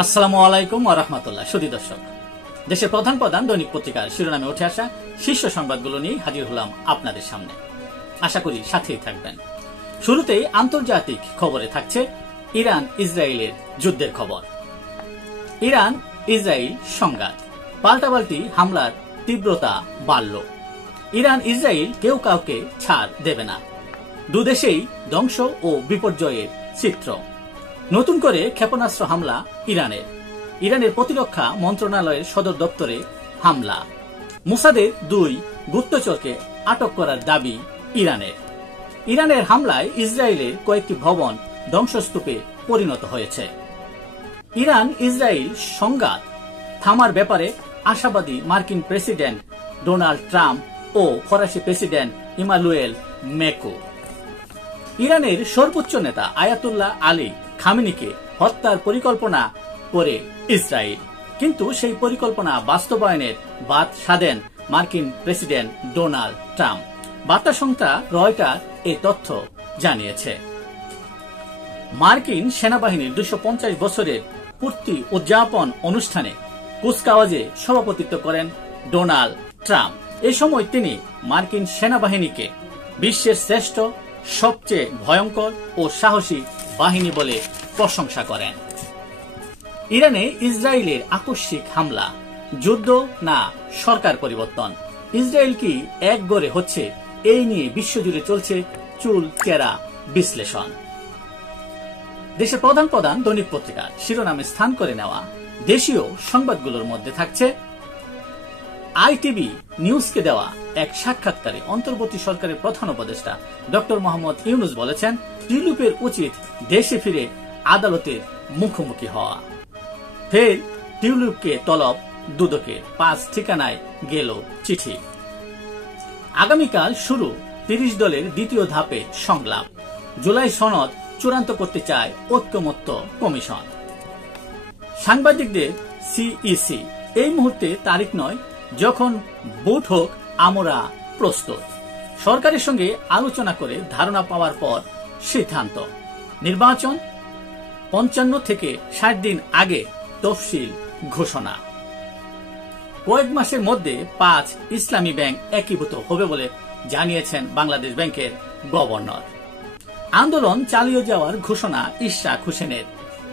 আসসালামু আলাইকুম ওয়া রাহমাতুল্লাহ। সুধী দর্শক, দেশের প্রধান প্রধান দৈনিক পত্রিকার শিরোনামে উঠে আসা শীর্ষ সংবাদগুলো নিয়ে হাজির হলাম আপনাদের সামনে। আশা করি সাথেই থাকবেন। শুরুতেই আন্তর্জাতিক খবরে থাকছে ইরান ইসরায়েলের যুদ্ধের খবর। ইরান ইসরায়েল সংঘাত, পাল্টাপাল্টি হামলার তীব্রতা বাড়ল। ইরান ইসরায়েল কেউ কাউকে ছাড় দেবে না। দুদেশেই ধ্বংস ও বিপর্যয়ের চিত্র। নতুন করে ক্ষেপণাস্ত্র হামলা ইরানের প্রতিরক্ষা মন্ত্রণালয়ের সদর দপ্তরে হামলা। মোসাদের 2 গুপ্তচরকে আটক করার দাবি ইরানের হামলায় ইসরায়েলের কয়েকটি ভবন ধ্বংসস্তূপে পরিণত হয়েছে। ইরান ইসরায়েল সংঘাত থামার ব্যাপারে আশাবাদী মার্কিন প্রেসিডেন্ট ডোনাল্ড ট্রাম্প ও ফরাসি প্রেসিডেন্ট ইমানুয়েল ম্যাক্রো। ইরানের সর্বোচ্চ নেতা আয়াতুল্লাহ আলী খামেনিকে হত্যার পরিকল্পনা করে ইসরায়েল, কিন্তু সেই পরিকল্পনা বাস্তবায়নের বাদ সাধেন মার্কিন প্রেসিডেন্ট ডোনাল্ড ট্রাম্প। বার্তা সংস্থা রয়টার এই তথ্য জানিয়েছে। মার্কিন সেনাবাহিনীর 250 বছরের পূর্তি উদযাপন অনুষ্ঠানে কুচকাওয়াজে সভাপতিত্ব করেন ডোনাল্ড ট্রাম্প। এই সময় তিনি মার্কিন সেনাবাহিনীকে বিশ্বের শ্রেষ্ঠ, সবচেয়ে ভয়ঙ্কর ও সাহসী বাহিনী বলে প্রশংসা করেন। ইরানে ইসরায়েলের আকস্মিক হামলা, যুদ্ধ না সরকার পরিবর্তন? ইসরায়েল কি এক গড়ে হচ্ছে? এই নিয়ে বিশ্বজুড়ে চলছে চুল চেরা বিশ্লেষণ। দেশের প্রধান প্রধান দৈনিক পত্রিকার শিরোনামে স্থান করে নেওয়া দেশীয় সংবাদগুলোর মধ্যে থাকছে আইটিভি নিউজকে দেওয়া এক সাক্ষাৎকারে অন্তর্বর্তী সরকারের প্রধান উপদেষ্টা ডক্টর মোহাম্মদ ইউনূস বলেছেন, টিউলিপের উচিত দেশে ফিরে আদালতের মুখোমুখি হওয়া। ফের টিউলিপকে তলব দুদকের, 5 ঠিকানায় গেল চিঠি। আগামীকাল শুরু 30 দলের দ্বিতীয় ধাপে সংলাপ। জুলাই সনদ চূড়ান্ত করতে চায় ঐকমত্য কমিশন। সাংবাদিকদের সিইসি, এই মুহূর্তে তারিখ নয়, যখন ভোট হোক আমরা প্রস্তুত। সরকারের সঙ্গে আলোচনা করে ধারণা পাওয়ার পর সিদ্ধান্ত। নির্বাচন 55 থেকে 60 দিন আগে তফসিল ঘোষণা। কয়েক মাসের মধ্যে 5 ইসলামী ব্যাংক একীভূত হবে বলে জানিয়েছেন বাংলাদেশ ব্যাংকের গভর্নর। আন্দোলন চালিয়ে যাওয়ার ঘোষণা ইশরাক হোসেনের।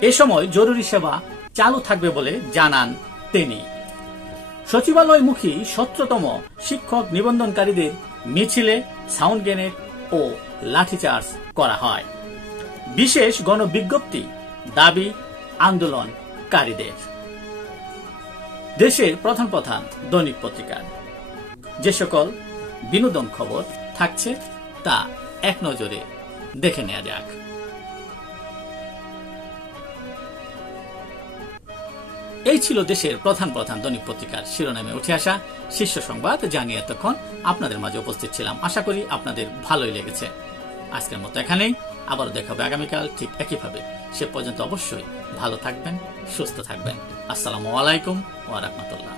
এ সময় জরুরি সেবা চালু থাকবে বলে জানান তিনি। সচিবালয়মুখী 17তম শিক্ষক নিবন্ধনকারীদের মিছিলে সাউন্ড গ্রেনেড ও লাঠিচার্জ করা হয়। বিশেষ গণবিজ্ঞপ্তি দাবি আন্দোলনকারীদের। দেশের প্রধান প্রধান দৈনিক পত্রিকার যে সকল বিনোদন খবর থাকছে তা এক নজরে দেখে নেওয়া যাক। এই ছিল দেশের প্রধান প্রধান দৈনিক পত্রিকার শিরোনামে উঠে আসা শীর্ষ সংবাদ, জানিয়ে এতক্ষণ আপনাদের মাঝে উপস্থিত ছিলাম। আশা করি আপনাদের ভালোই লেগেছে। আজকের মতো এখানেই, আবারও দেখা হবে আগামীকাল ঠিক একইভাবে। সে পর্যন্ত অবশ্যই ভালো থাকবেন, সুস্থ থাকবেন। আসসালামু আলাইকুম ওয়া রাহমাতুল্লাহ।